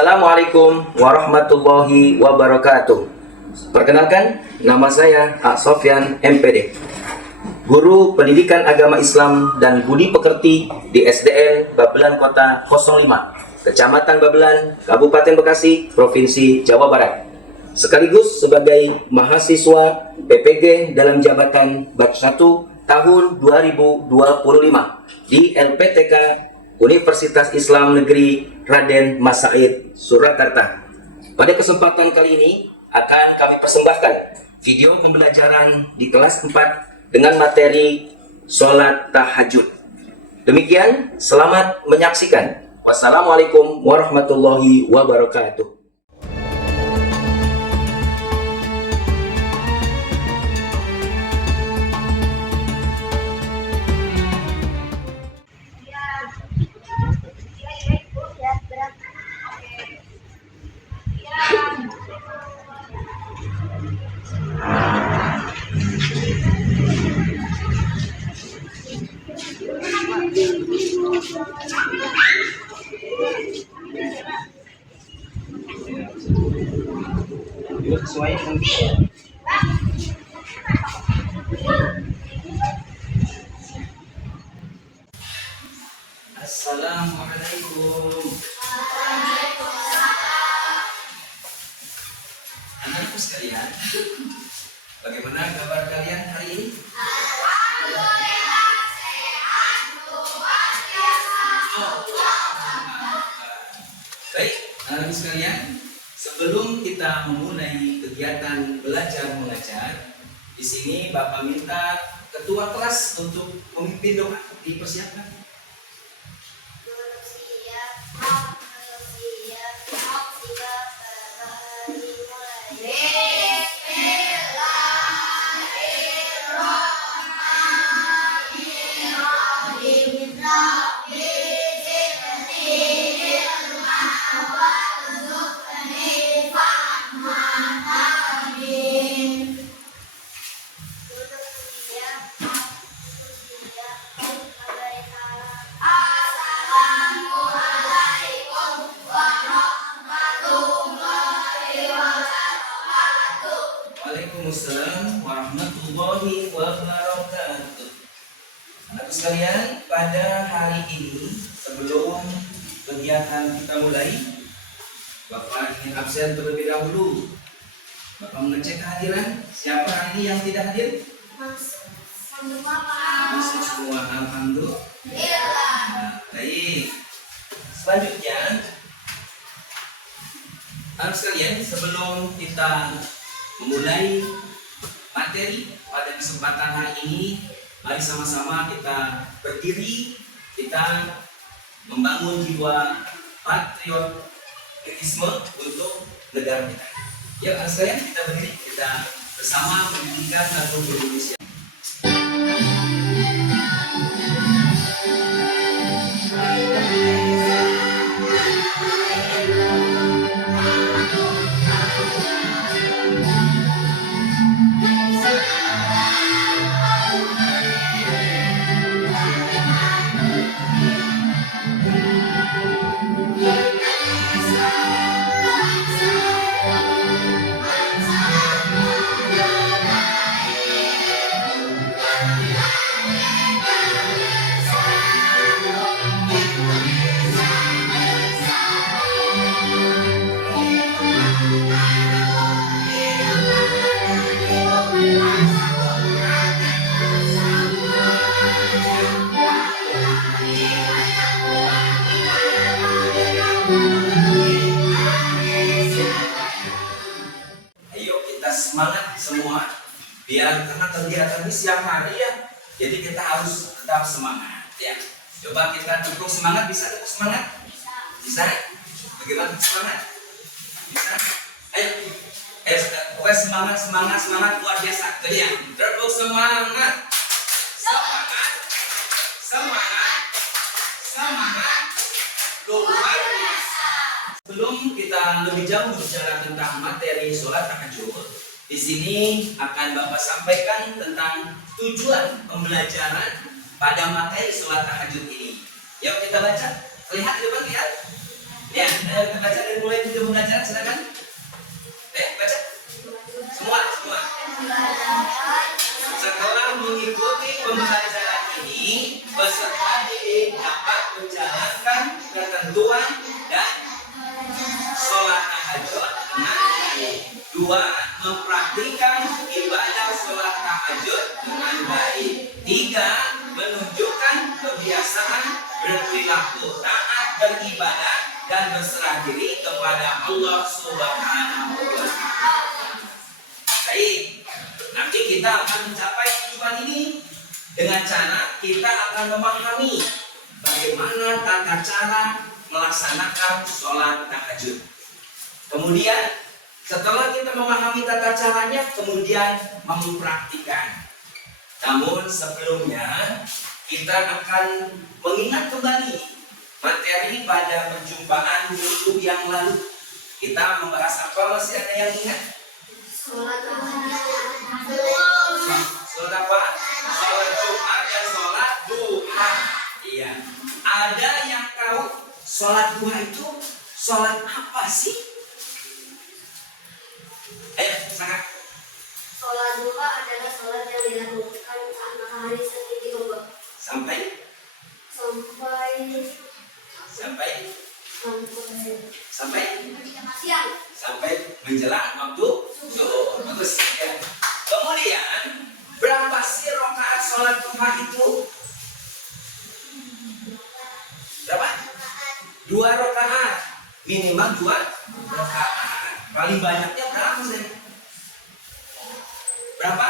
Assalamualaikum warahmatullahi wabarakatuh. Perkenalkan, nama saya Ak Sofyan MPD, Guru Pendidikan Agama Islam dan Budi Pekerti di SDN Babelan Kota 05, Kecamatan Babelan, Kabupaten Bekasi, Provinsi Jawa Barat. Sekaligus sebagai mahasiswa PPG dalam jabatan batch 1 tahun 2025 di LPTK Universitas Islam Negeri Raden Mas Said, Surakarta. Pada kesempatan kali ini akan kami persembahkan video pembelajaran di kelas 4 dengan materi sholat tahajud. Demikian, selamat menyaksikan. Wassalamualaikum warahmatullahi wabarakatuh. Sesuai dengan Assalamualaikum. Anak-anakku sekalian, bagaimana kabar kalian hari ini? Alhamdulillah sehat, luar biasa. Baik, anak-anakku sekalian, sebelum kita memulai kegiatan belajar mengajar, di sini Bapak minta ketua kelas untuk memimpin doa. Dipersiapkan. Waalaikumsalam warahmatullahi wabarakatuh. Anak sekalian, pada hari ini sebelum kegiatan kita mulai, Bapak ingin absen terlebih dahulu. Bapak mengecek kehadiran. Siapa hari ini yang tidak hadir? Masuk semua, alhamdulillah. Nah, baik. Selanjutnya, anak sekalian, sebelum kita memulai materi pada kesempatan hari ini, mari sama-sama kita berdiri, kita membangun jiwa patriotisme untuk negara kita. Yuk, anak sekalian, kita berdiri, kita bersama menyanyikan lagu Indonesia. Semangat semua, biar karena kegiatan ini siang hari ya, jadi kita harus tetap semangat ya. Coba kita tepuk semangat, bisa tepuk semangat? Bisa? Bagaimana tepuk semangat? Bisa? Ayo, pokoknya semangat luar biasa. Jadi ya, tepuk semangat, semangat luar biasa. Sebelum kita lebih jauh bicara tentang materi sholat tahajud, di sini akan Bapak sampaikan tentang tujuan pembelajaran pada materi sholat tahajud ini. Yuk kita baca. Lihat di depan lihat. Ya, kita baca dari mulai video pembelajaran, silakan. Baca. Semua. Setelah mengikuti pembelajaran ini, peserta didik dapat menjalankan ketentuan dan sholat tahajud dengan baik. 2. Mempraktikkan ibadah sholat tahajud dengan baik. 3. Menunjukkan kebiasaan berperilaku taat beribadah dan berserah diri kepada Allah Subhanahu wa Ta'ala. Baik, nanti kita akan mencapai tujuan ini dengan cara kita akan memahami bagaimana tata cara melaksanakan sholat tahajud. Kemudian setelah kita memahami tata caranya, kemudian mempraktikkan. Namun sebelumnya kita akan mengingat kembali materi pada perjumpaan minggu yang lalu. Kita membahas apa? Masih ada yang ingat? Sholat tahajud. Sholat apa? Sholat Jumat dan sholat duha. Iya. Ada yang tahu sholat duha itu sholat apa sih? Ayo, sangat. Sholat duha adalah sholat yang dilakukan saat matahari sedang berubah Sampai siang. sampai menjelang waktu zuhur. Bagus ya. Kemudian berapa sih rakaat sholat duha itu? Berapa? 2 rakaat. Minimal 2 rakaat. Paling banyaknya berapa sih? Berapa?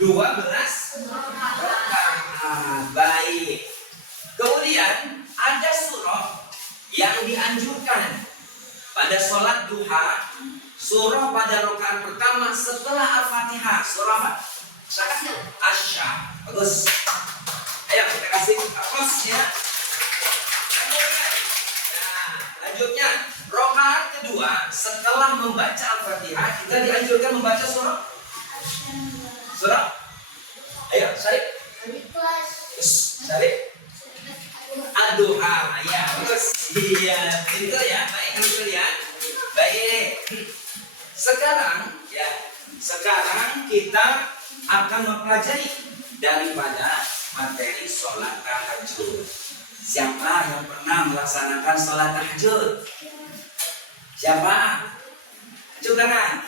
12 rakaat. Baik. Kemudian ada surah yang dianjurkan pada sholat duha. Surah pada rakaat pertama setelah Al-Fatihah. Surah apa? Asy-Syams. Bagus. Ayo kita kasih aplaus ya. Nah, lanjutnya rakaat kedua setelah membaca Al-Fatihah kita dianjurkan membaca surah. Ayo, Syarif. Syarif. Ad-Duha. Ya, bagus. Iya, itu ya. Baik, kalian. Baik. Sekarang kita akan mempelajari daripada materi sholat tahajud. Siapa yang pernah melaksanakan sholat tahajud? Siapa? Acung tangan.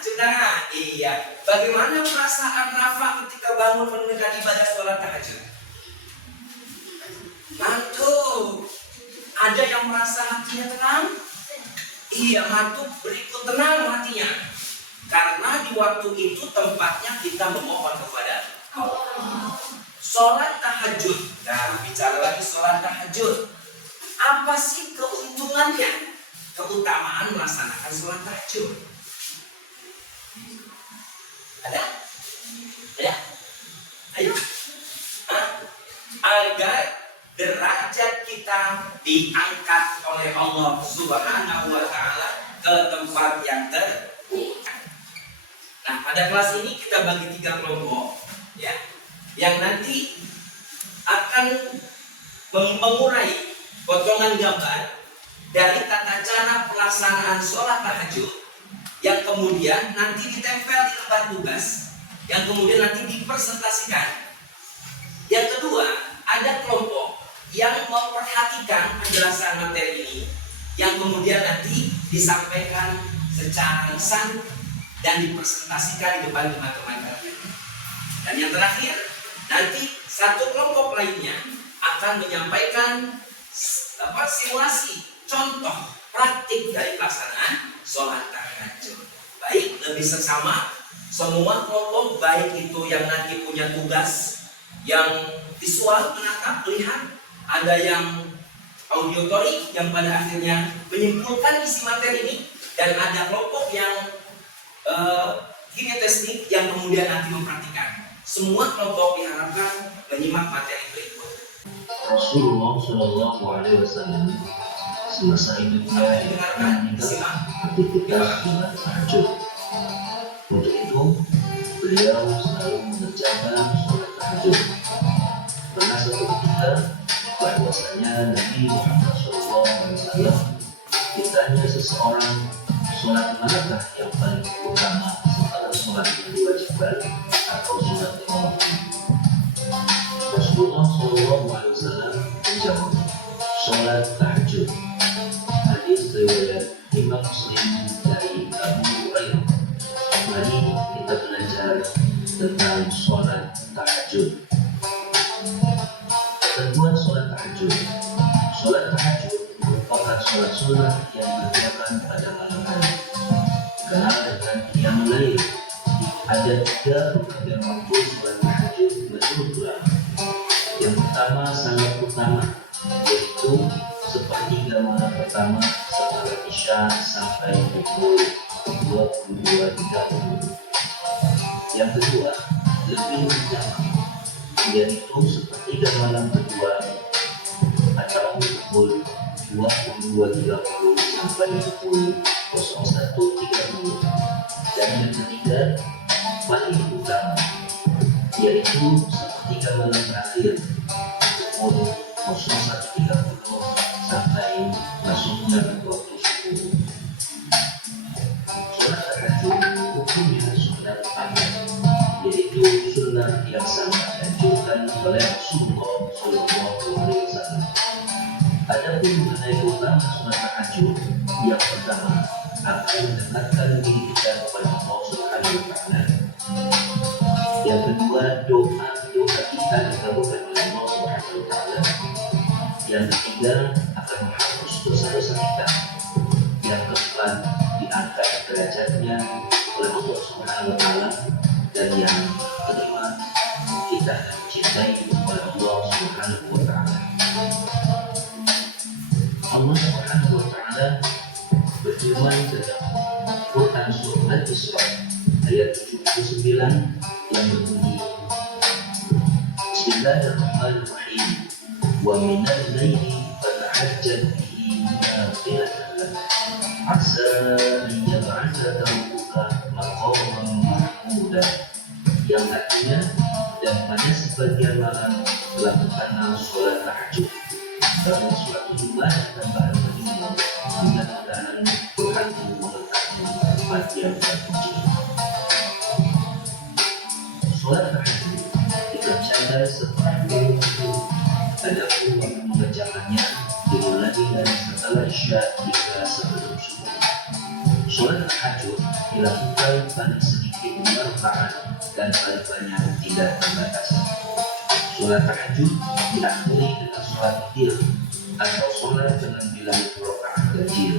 Iya. Bagaimana perasaan Rafa ketika bangun menunaikan ibadah sholat tahajud? Ngantuk. Ada yang merasa hatinya tenang? Iya, ngantuk berikut tenang hatinya. Karena di waktu itu tempatnya kita memohon kepada Allah. Sholat tahajud. Nah, bicara lagi sholat tahajud. Apa sih keuntungannya? Keutamaan melaksanakan sholat tahajud. Ada? Ayo. Agar derajat kita diangkat oleh Allah Subhanahu wa Ta'ala ke tempat yang terpuji. Nah, pada kelas ini kita bagi 3 kelompok, ya, yang nanti akan mengurai potongan gambar dari tata cara pelaksanaan sholat tahajud yang kemudian nanti ditempel di lembar tugas, yang kemudian nanti dipresentasikan. Yang kedua, ada kelompok yang memperhatikan penjelasan materi ini, yang kemudian nanti disampaikan secara lisan dan dipresentasikan di depan teman-teman kalian. Dan yang terakhir, nanti satu kelompok lainnya akan menyampaikan simulasi contoh praktik dari pelaksanaan sholat tahajud. Baik, lebih seksama semua kelompok, baik itu yang nanti punya tugas yang visual, menatap, melihat, ada yang auditory yang pada akhirnya menyimpulkan isi materi ini, dan ada kelompok yang kinestetik yang kemudian nanti mempraktikkan. Semua kelompok diharapkan menyimak materi berikut. Rasulullah Shallallahu Alaihi Wasallam semasa hidupnya meninggalkan aktivitas sholat tahajud. Untuk itu, beliau selalu mengerjakan sholat tahajud. Pernah suatu ketika bahwasanya Nabi Muhammad Shallallahu Alaihi Wasallam ditanya seseorang, sholat manakah yang paling utama setelah sholat yang diwajibkan atau sholat lima waktu? Rasulullah SAW menjawab, sholat tahajud. Hadis riwayat Imam Muslim dari Abu Hurairah. Mari kita belajar tentang sholat tahajud. Ketentuan sholat tahajud. Sholat tahajud merupakan sholat sunnah yang dikerjakan pada malam hari. Kenal dengan qiyamul lail. Ada 3 pembagian waktu sholat tahajud menurut ulama. Yang pertama sangat utama, yaitu sepertiga malam pertama setelah Isya sampai pukul 22.30. Yang kedua lebih utama, yaitu sepertiga malam kedua atau pukul 22.30 sampai pukul 01.30. Dan yang ketiga paling utama, yaitu sepertiga malam terakhir pukul 01.30 sampai masuknya waktu subuh. Sholat tahajud hukumnya sholat abad, yaitu sunnah yang sangat dianjurkan oleh Rasulullah SAW. Adapun mengenai keutamaan sholat tahajud, yang pertama akan mendekatkan diri kita kepada Allah Subhanahu wa Ta'ala. Yang kedua, doa kita dikabulkan oleh Allah Subhanahu wa Ta'ala. Yang ketiga, akan menghapus dosa-dosa kita. Yang keempat, diangkat derajatnya oleh Allah Subhanahu wa Ta'ala. Dan yang kelima, kita akan dicintai oleh Allah Subhanahu wa Ta'ala. Allah Subhanahu wa Ta'ala berfirman dalam Quran surah Al-Isra ayat 79 yang berbunyi, Bismillahirrahmanirrahim, wa minal laili fatahajjad bihi nafilatan lak asa an yab'athaka rabbuka maqaman mahmuda, yang artinya, dan pada sebagian malam lakukanlah sholat tahajud sebagai suatu ibadah tambahan bagimu, mudah-mudahan Tuhanmu meletakkan tempat yang terpuji. Sholat tahajud dikerjakan setelah waktu. Adapun waktu mengerjakannya dimulai dari setelah Isya hingga sebelum subuh. Sholat tahajud dilakukan pada sedikit rakaat dan paling banyak tidak terbatas. Sholat tahajud diakhiri dengan sholat witir atau sholat dengan bilangan rakaat ganjil.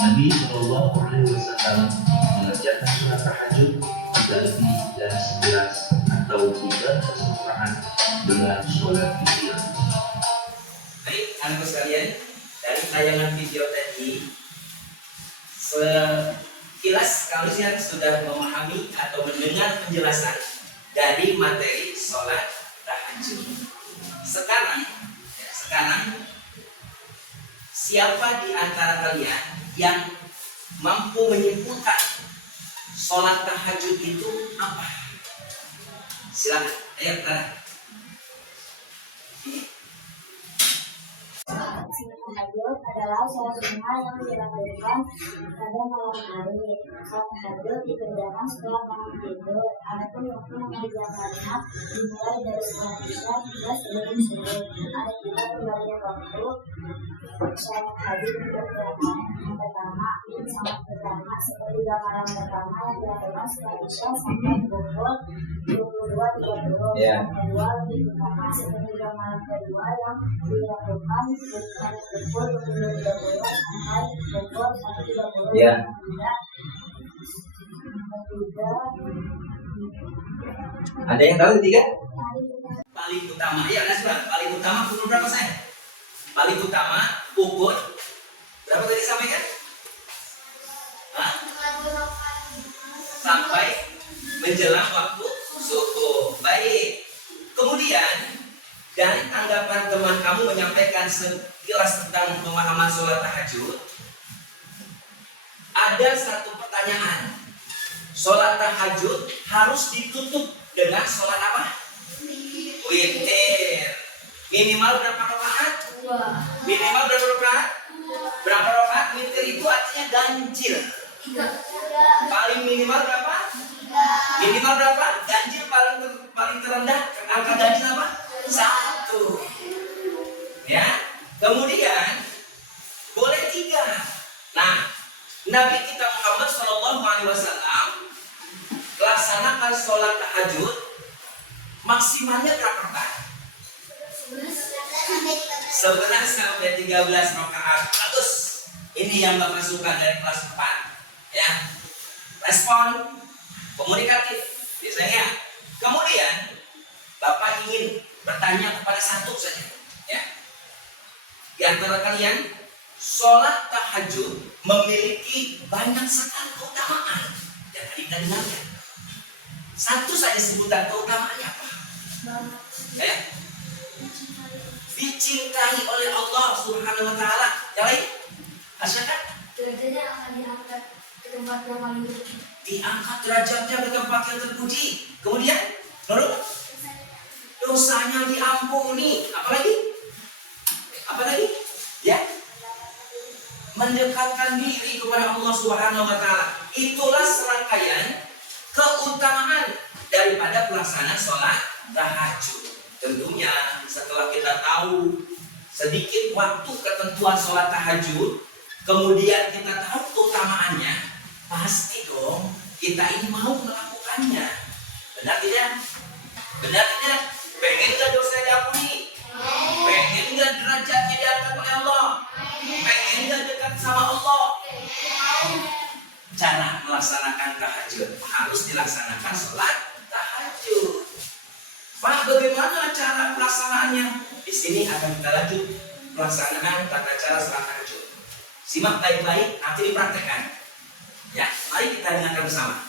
Nabi SAW mengerjakan sholat tahajud 3 lebih dari 11 atau 13 rakaat dengan sholat witir. Baik, anak sekalian, dari tayangan video tadi sekilas kalian sudah memahami atau mendengar penjelasan dari materi sholat tahajud. Sekarang siapa di antara kalian yang mampu menyimpulkan sholat tahajud itu apa? Silakan, ayo Tara. Tahajud adalah sholat sunnah yang dilakukan pada malam hari. Sholat tahajud dikerjakan setelah bangun tidur. Adapun waktu yang dikerjakannya dimulai dari sholat Isya hingga sebelum subuh. Ada 3 pembagian waktu sholat tahajud dikerjakan. Yang pertama, sepertiga malam pertama yang dilakukan setelah Isya sampai pukul 22.30. Yang kedua, lebih utama sepertiga malam kedua yang dilakukan dari pukul 22.30 sampai pukul 1.30. Ya. Ada yang tahu ketiga? Paling utama, ya Nasbah. Paling utama pukul berapa saya? Paling utama pukul berapa tadi sampaikan? Hah? Sampai menjelang waktu subuh. Baik. Kemudian dari tanggapan teman kamu menyampaikan sekilas tentang pemahaman sholat tahajud, ada satu pertanyaan. Sholat tahajud harus ditutup dengan sholat apa? Witir. Minimal berapa rakaat? 2. Minimal berapa rakaat? Berapa rakaat? witir itu artinya ganjil. Paling minimal berapa? Minimal berapa? Ganjil paling terendah. Angka ganjil apa? 1. Ya. Kemudian boleh 3. Nah, Nabi kita Muhammad SAW laksanakan sholat tahajud maksimalnya berapa rakaat? 11 sampai 13 rakaat. Bagus. Ini yang Bapak suka dari kelas 4. Ya. Respon komunikatif biasanya. Kemudian Bapak ingin bertanya kepada satu saja. Ya. Di antara kalian, sholat tahajud memiliki banyak sekali keutamaan. Jangan dikali-kali. Satu saja sebutan keutamaannya apa? Ya. Dicintai oleh Allah Subhanahu wa Ta'ala. Yang lain? Asyaka? Derajatnya akan diangkat ke tempat yang paling tinggi. Diangkat derajatnya ke tempat yang terpuji. Kemudian, lalu dosanya diampuni. Apalagi? Ya, mendekatkan diri kepada Allah Subhanahu wa Ta'ala. Itulah serangkaian keutamaan daripada pelaksanaan sholat tahajud. Tentunya setelah kita tahu sedikit waktu ketentuan sholat tahajud, kemudian kita tahu keutamaannya, pasti dong kita ini mau melakukannya. Benar tidak? Benar tidak? Pengen gak dosa diampuni? Pengen gak derajatnya diangkat oleh Allah? Pengen gak dekat sama Allah? Cara melaksanakan tahajud harus dilaksanakan sholat tahajud. Pak, bagaimana cara pelaksanaannya? Di sini akan kita lanjut pelaksanaan tata cara sholat tahajud. Simak baik-baik, nanti dipraktekkan. Ya, mari kita dengarkan bersama.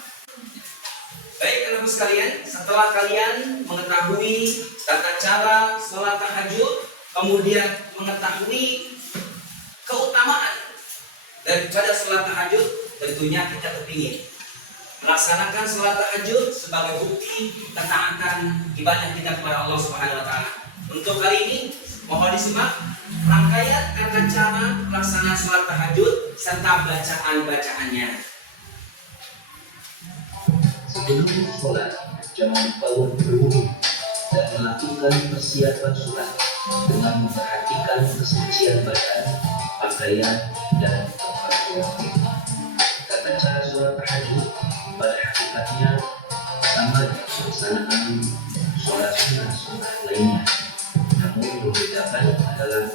Baik, anak-anak sekalian, setelah kalian mengetahui tata cara sholat tahajud, kemudian mengetahui keutamaan daripada sholat tahajud, tentunya kita kepingin melaksanakan sholat tahajud sebagai bukti ketaatan ibadah kita kepada Allah Subhanahu wa Ta'ala. Untuk kali ini, mohon disimak rangkaian tata cara pelaksanaan sholat tahajud serta bacaan-bacaannya. Sebelum sholat, jangan lupa berwudu dan melakukan persiapan sholat dengan memperhatikan kesucian badan, pakaian, dan tempat sholat. Tata cara sholat tahajud pada hakikatnya sama dengan pelaksanaan sholat sunnah lainnya. Namun membedakan adalah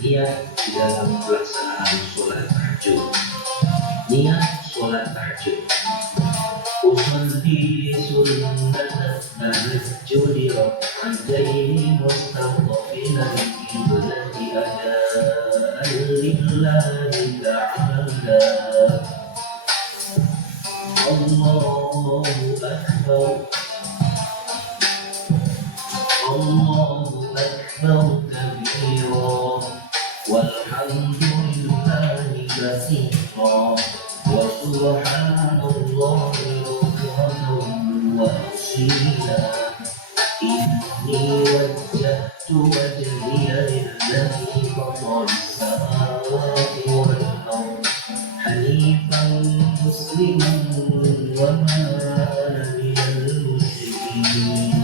niat di dalam pelaksanaan sholat tahajud. Niat sholat tahajud. Usalli sunnatan tahajjudi rak'ataini mustaqbilan qiblati adaan lillahi ta'ala. Allahu Akbar. Allahu Akbar kabira walhamdulillahi katsira wa subhanallahi bukratan wa asila. Inni wajjahtu wajhiya lillazi fatara as-samawati wal ardh hanifan musliman wa ma ana minal musyrikin.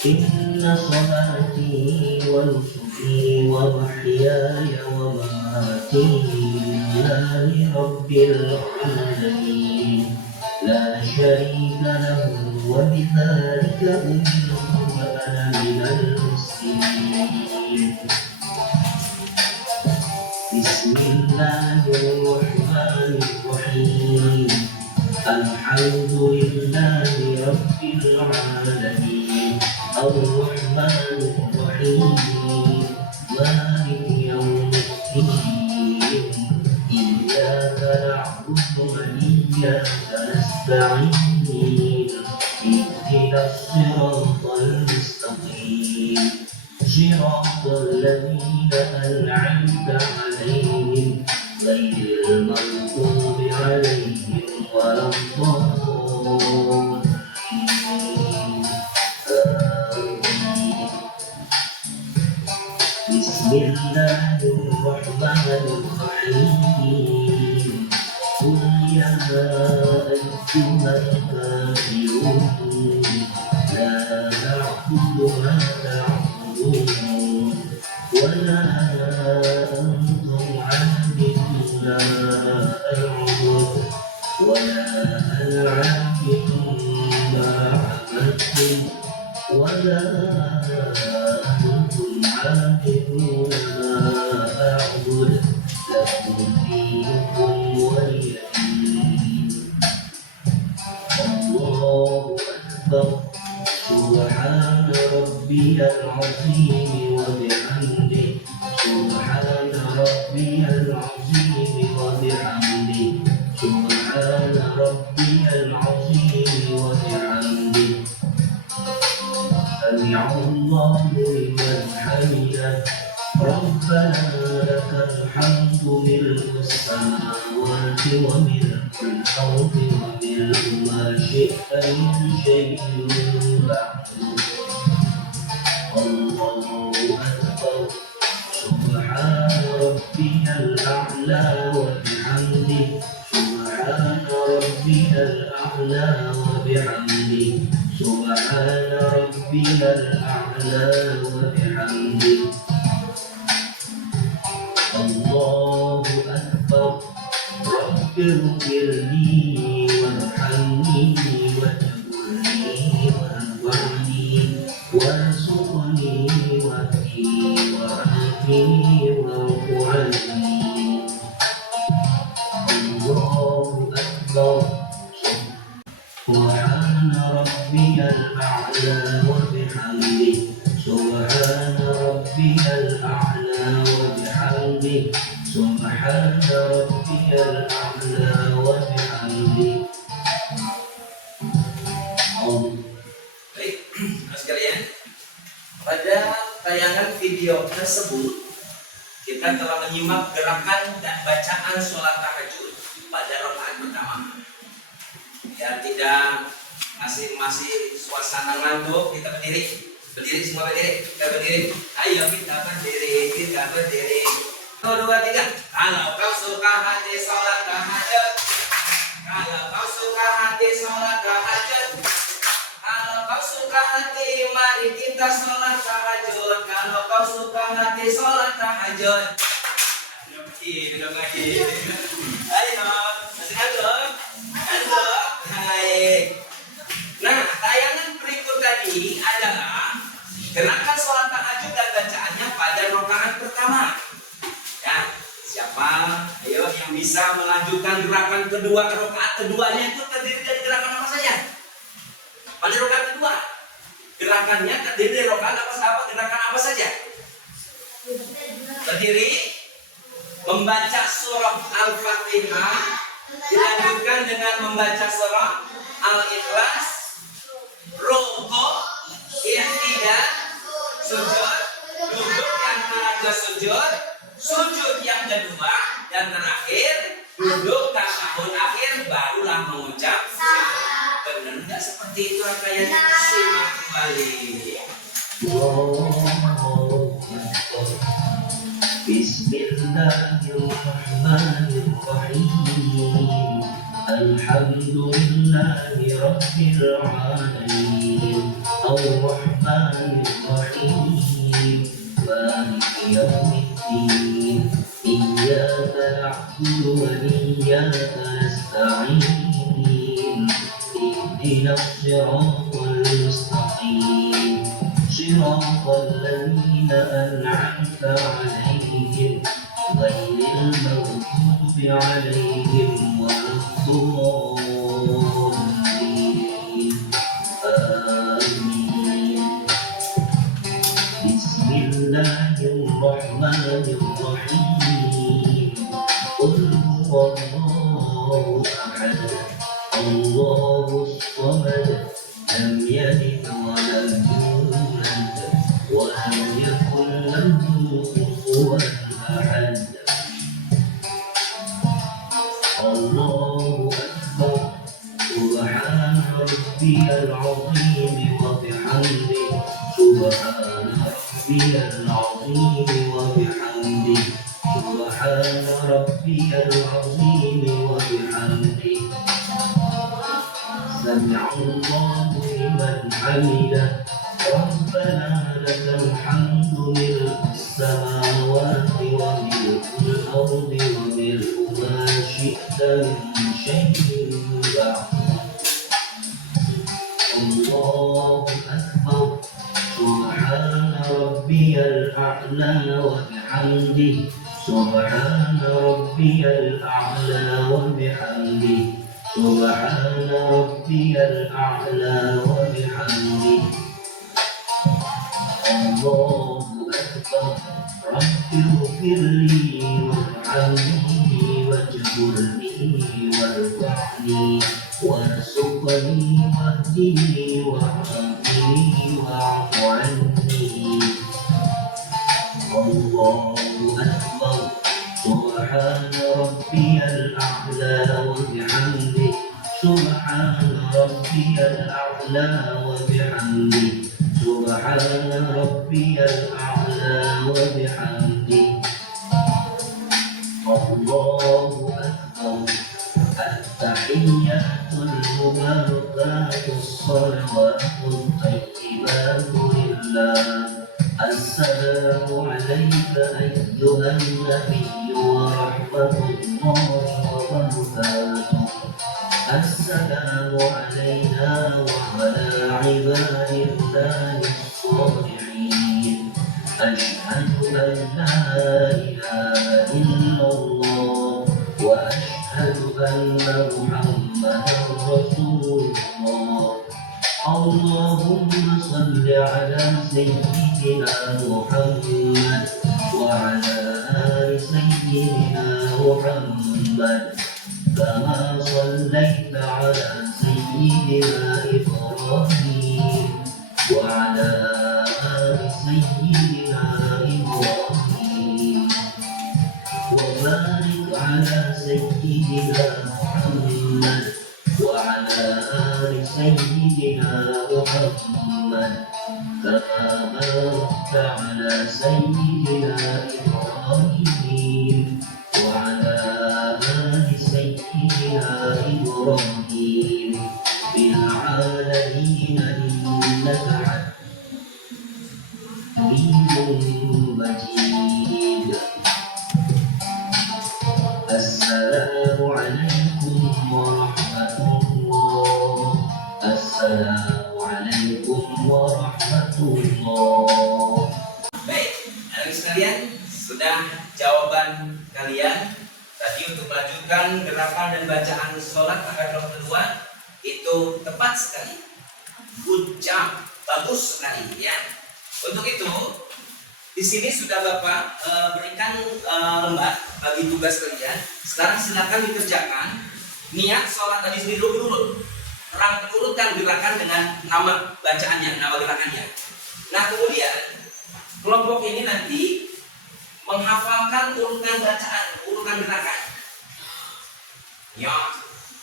Inna salati wa nusuki wa mahyaya wa mamati lillahi rabbil alamin la syarika lahu wa bidzalika umirtu wa ana minal muslimin. Bismillahirrahmanirrahim. Alhamdulillahi rabbil alamin. Ar-Rahmanir Rahim. Maliki yaumiddin. Iyyaka na'budu wa iyyaka nasta'in. Ihdinas siratal mustaqim. Siratal ladzina an'amta 'alaihim ghairil maghdubi 'alaihim waladdallin. Bismillahirrahmanirrahim. أعبد ولا أنا عابد ما عبدتم ولا أنتم عابدون ما أعبد لكم دينكم ولي دين. الله أكبر. سبحان ربي العظيم وبحمده سبحان ربي العظيم وبحمده سبحان ربي العظيم وبحمده. سمع الله لمن حمده ربنا لك الحمد ملء السماوات وملء الأرض وملء ما شئت من شيء بعد. الله أكبر. سبحان ربي الأعلى وبحمده سبحان ربي الأعلى وبحمده سبحان ربي الأعلى وبحمده. الله أكبر. رب اغفر لي وارحمني واجبرني وارفعني وارزقني واهدني وعافني واعف عني. الله أكبر. سبحان ربي الأعلى وبحمده سبحان ربي الأعلى وبحمده سبحان ربي الأعلى وبحمده. Baik, sekalian, pada tayangan video tersebut kita telah menyimak gerakan dan bacaan sholat tahajud pada rakaat pertama. Ya, tidak masih suasana ngantuk, kita berdiri semua berdiri, kita berdiri. Ayo kita berdiri. 1, 2, 3. Kalau kau suka hati sholat tahajud, kalau kau suka hati sholat tahajud, kalau kau suka hati mari kita sholat tahajud, kalau kau suka hati sholat tahajud. Belum lagi. Ayo, masih ngantuk. Baik. Nah, tayangan berikut tadi adalah gerakan sholat tahajud dan bacaannya pada rakaat pertama. Ya, siapa ayo yang bisa melanjutkan gerakan kedua? Rakaat keduanya itu terdiri dari gerakan apa saja? Pada rakaat kedua, gerakannya terdiri dari rakaat gerakan apa saja? Terdiri membaca surah Al-Fatihah, dilanjutkan dengan membaca surah Al-Ikhlas, rukuk, i'tidal, sujud, duduk yang terakhir sujud yang kedua, dan terakhir duduk tasyahud akhir barulah mengucap salam. Benar nggak seperti itu rangkaiannya? Simak kembali. Bismillahirrahmanirrahim. Alhamdulillahi Rabbil Alamin. Ar-Rahmanir-Rahim. Maliki Yawmiddin. Iyyaka na'budu wa iyyaka nasta'in. Ihdinas siratal mustaqim. Siratal ladzina an'amta 'alaihim ghairil maghdubi 'alaihim waladdallin. Amin. Bismillahirrahmanirrahim. Qul huwallahu ahad. Allahus samad. Lam yalid wa lam yulad wa lam yakul lahu kufuwan ahad. Allahu akbar. Subhana rabbiyal azim wa bihamdihi subhana rabbiyal azim wa bihamdihi subhana rabbiyal azim wa bihamdihi. سمع الله لمن حمده ربنا لك الحمد ملء السماوات وملء الأرض وملء ما شئت من شيء بعد الله أكبر سبحان ربي الأعلى وبحمده سبحان ربي الأعلى وبحمده سبحان ربي الأعلى وبحمده الله أكبر رب اغفر لي وارحمني واجبرني وارفعني وارزقني واهدني وارحمني واعف عني الله أكبر سبحان ربي الأعلى وبحمده سبحان ربي الأعلى وبحمده سبحان ربي الأعلى وبحمده الله أكبر التحيات المباركات الصلوات الطيبات لله السلام عليك أيها النبي ورحمة الله وبركاته السلام علينا وعلى عباد الله الصالحين أشهد أن لا إله إلا الله وأشهد أن محمدا رسول الله اللهم صل على سيدنا محمد وعلى آل سيدنا محمد كما صليت على سيدنا إبراهيم وعلى آل سيدنا إبراهيم وبارك على سيدنا محمد وعلى آل سيدنا محمد كما باركت على سيدنا إبراهيم وعلى آل سيدنا إبراهيم في العالمين إنك حميد مجيد السلام عليكم ورحمة الله السلام عليكم ورحمة الله. Baik, anak sekalian, sudah jawaban kalian tadi untuk melanjutkan gerakan dan bacaan sholat rakaat kedua itu tepat sekali, good job, bagus sekali ya. Untuk itu di sini sudah Bapak berikan lembar bagi tugas kalian. Sekarang silakan dikerjakan. Niat sholat tadi sendiri urut, urutkan gerakan dengan nama bacaannya, nama gerakannya. Nah kemudian kelompok ini nanti menghafalkan urutan bacaan, urutan gerakan. Ya,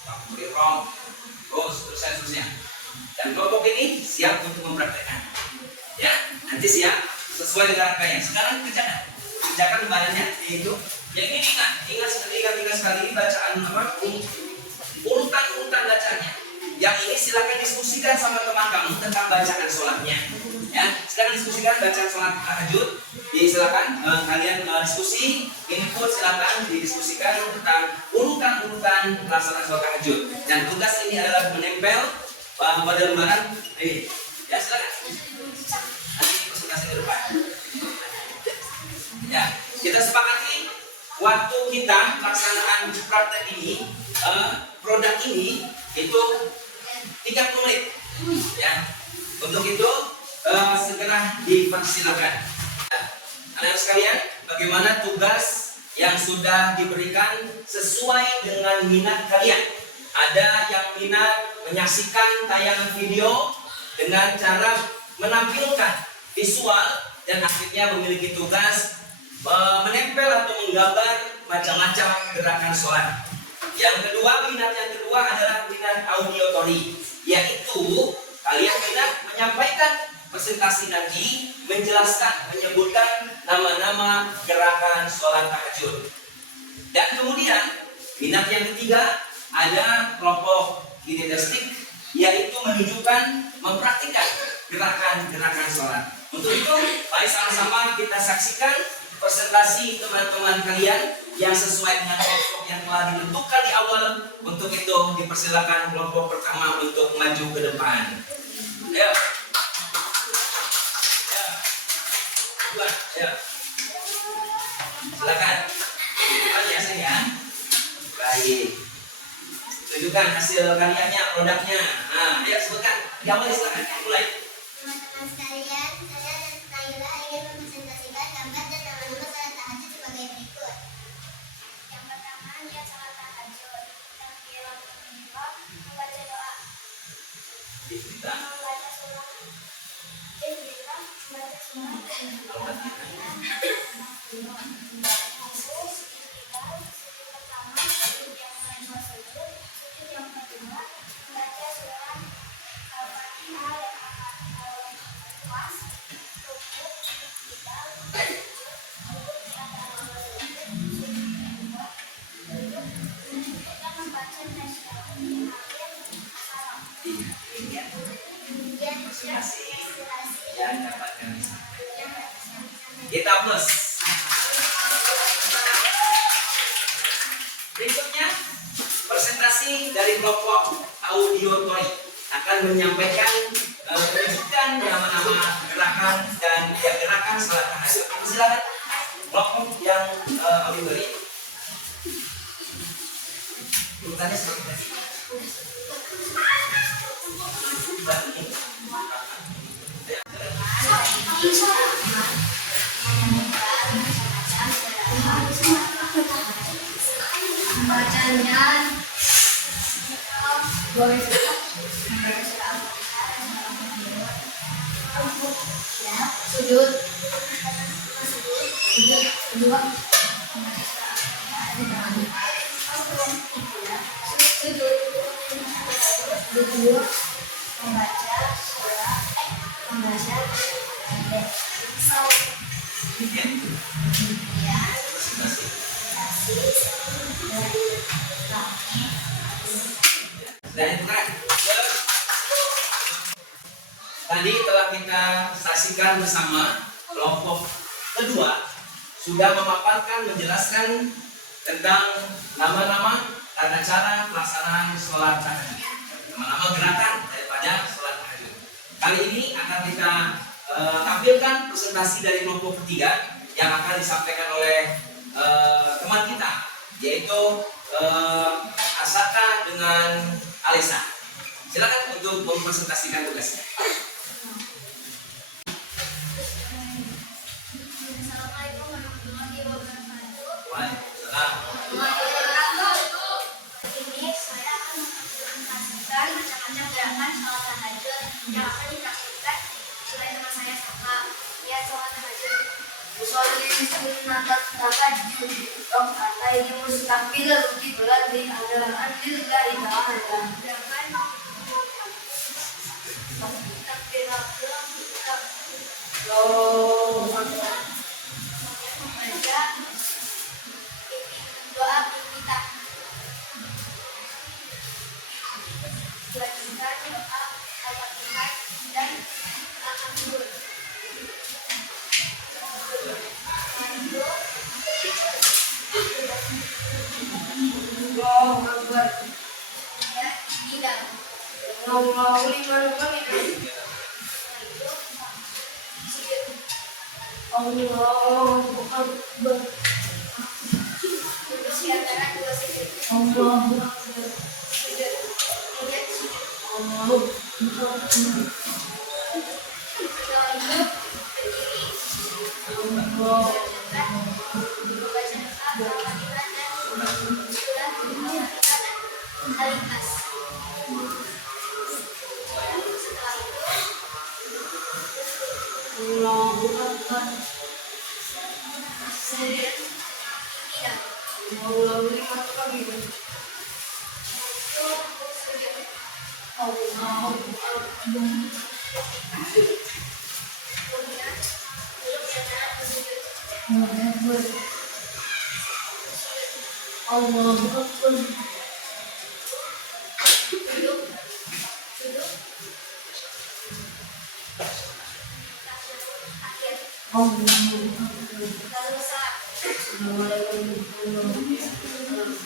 takbirullah, terus seterusnya. Dan kelompok ini siap untuk mempraktekkan. Ya, nanti siap sesuai dengan rangkaian. Sekarang kerjakan lembarannya, yaitu yang ini ingat sekali bacaan urutan bacaannya. Yang ini silakan diskusikan sama teman kamu tentang bacaan sholatnya. Ya, silakan diskusikan bacaan sholat tahajud. Jadi silakan kalian diskusi. Ini pun silakan didiskusikan tentang urutan pelaksanaan sholat tahajud. Dan tugas ini adalah menempel pada lembaran ini. Ya silakan. Nanti presentasi ke depan. Ya, kita sepakati waktu kita pelaksanaan praktek ini, produk ini itu 30 menit. Ya, untuk itu segera dipersilakan. Nah, anak-anak sekalian, bagaimana tugas yang sudah diberikan sesuai dengan minat kalian? Ada yang minat menyaksikan tayangan video dengan cara menampilkan visual dan akhirnya memiliki tugas menempel atau menggambar macam-macam gerakan sholat. Yang kedua, minat yang kedua adalah minat audiotori, yaitu kalian minat menyampaikan presentasi nanti, menjelaskan, menyebutkan nama-nama gerakan sholat tahajud. Dan kemudian minat yang ketiga ada kelompok kinestetik, yaitu menunjukkan, mempraktikkan gerakan-gerakan sholat. Untuk itu, mari sama-sama kita saksikan presentasi teman-teman kalian yang sesuai dengan kelompok yang telah ditentukan di awal. Untuk itu dipersilakan kelompok pertama untuk maju ke depan. Ayo. Ayo. Ayo. Silakan. Biasa ya. Baik. Tunjukkan hasil karyanya, produknya. Nah, ayo sebutkan. Diawali silakan. Mulai. Teman-teman sekalian, saya dan Naila ingin mempresentasikan gambar dan nama-nama salat tahajud sebagai berikut. Yang pertama, niat salat tahajud. Yang kedua, membaca doa. Kita. Membaca surah. Membaca surah. Yang dapat kami sampaikan. Kita plus. Berikutnya presentasi dari kelompok auditory akan menyampaikan menunjukkan nama-nama gerakan dan gerakan salat tahajud. Silakan kelompok yang auditory. Urutannya seperti ini. Bacanya sujud kedua kedua membaca surah membaca Dan itu kan tadi telah kita saksikan bersama kelompok kedua sudah memaparkan menjelaskan tentang nama-nama tata cara pelaksanaan sholat tahajud, nama-nama gerakan daripada sholat tahajud. Kali ini akan kita tampilkan presentasi dari kelompok ketiga yang akan disampaikan oleh teman kita, yaitu Asaka dengan Alisa. Silakan untuk mempresentasikan tugasnya. Assalamualaikum warahmatullahi wabarakatuh. Waalaikumsalam. Ini saya akan mempresentasikan macam-macam gerakan sholat tahajud yang akan dipraktikkan oleh teman saya Saka. Ya, sholat tahajud. Usolli sunnatat tahajjud raka'ataini mustaqbilan qiblat li adaan lillahi ta'ala. Membaca doa kita. Dilanjutkan doa Al-Fatihah dan Al-Hamdulillah. Allahu Akbar. Ya, tidak. Allahu liman hamidah. Allahu Akbar. Terus di antara dua sujud. Allahu Akbar. Sujud. Kemudian sujud. Allahu Akbar. Setelah itu berdiri. Allahu Lanjutkan membaca doa Al-Fatihah dan surah Al-Fatihah dan Al-Ikhlas. Setelah itu Allahu Akbar. kemudian tidak. Allahu liman hamidah. Itu sujud. Allahu Akbar. Kemudian duduk di antara dua sujud. Allahu Akbar. Allahu Akbar. Duduk. Duduk. Akhir. Allahu Akbar. Lalu saat Assalamualaikum warahmatullahi wabarakatuh.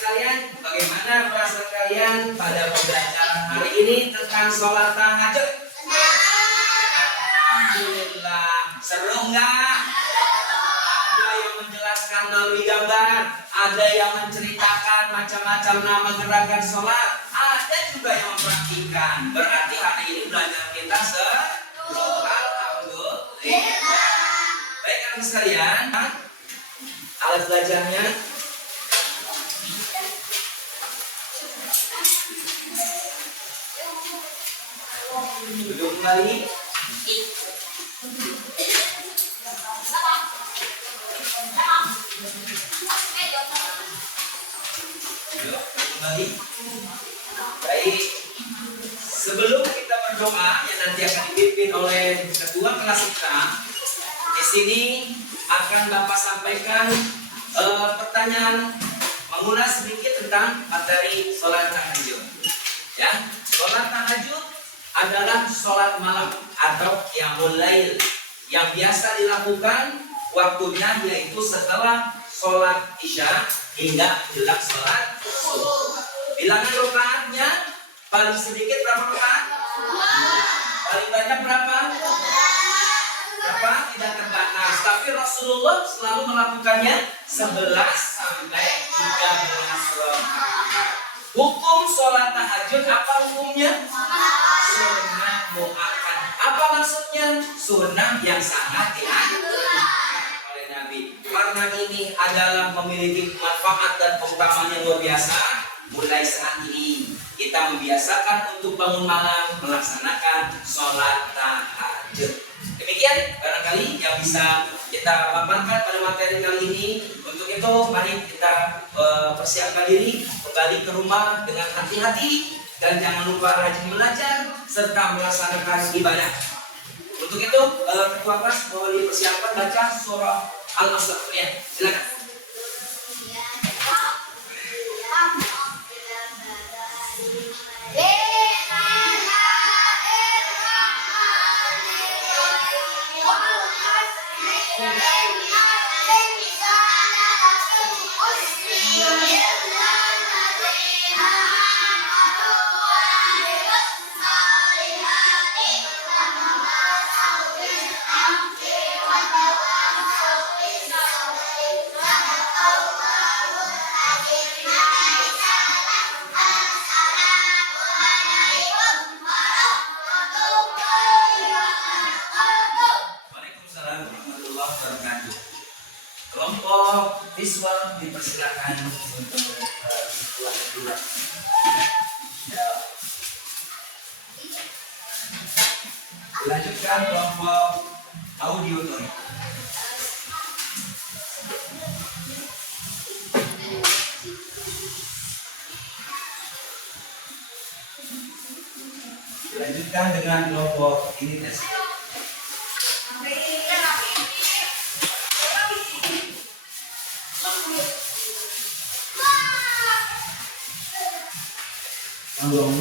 Kalian, bagaimana perasaan kalian pada pembelajaran hari ini tentang sholat tahajud? Alhamdulillah, seru nggak? Ada yang menjelaskan melalui gambar, ada yang menceritakan macam-macam nama gerakan sholat, ada juga yang mempraktikkan. Berarti hari ini belajar kita seru. Alhamdulillah. Baik anak sekalian, alat belajarnya. Duduk kembali. Duduk kembali. Baik. Sebelum kita berdoa yang nanti akan dipimpin oleh ketua kelas kita, di sini akan Bapak sampaikan pertanyaan mengulas sedikit tentang materi sholat tahajud. Ya, sholat tahajud adalah sholat malam atau qiyamul lail yang biasa dilakukan waktunya yaitu setelah sholat isya hingga menjelang sholat subuh. Bilangan rakaatnya paling sedikit berapa rakaat? Paling banyak berapa? Berapa? Tidak terbatas. Tapi Rasulullah selalu melakukannya 11 sampai 13 rakaat. Hukum sholat tahajud apa hukumnya? Sunnah muakkad. Apa maksudnya? Sunnah yang sangat dianjurkan oleh Nabi. Karena ini adalah memiliki manfaat dan keutamaan yang luar biasa. Mulai saat ini kita membiasakan untuk bangun malam melaksanakan sholat tahajud. Demikian barangkali yang bisa kita paparkan pada materi kali ini. Untuk itu mari kita persiapkan diri kembali ke rumah dengan hati-hati dan jangan lupa rajin belajar serta melaksanakan ibadah. Untuk itu ketua kelas boleh dipersiapkan baca surah Al-Asr. Ya, silakan. Kelompok siswa dipersilakan untuk keluar dulu. Dilanjutkan kelompok audiotori. Dilanjutkan dengan kelompok imitasi. Tolong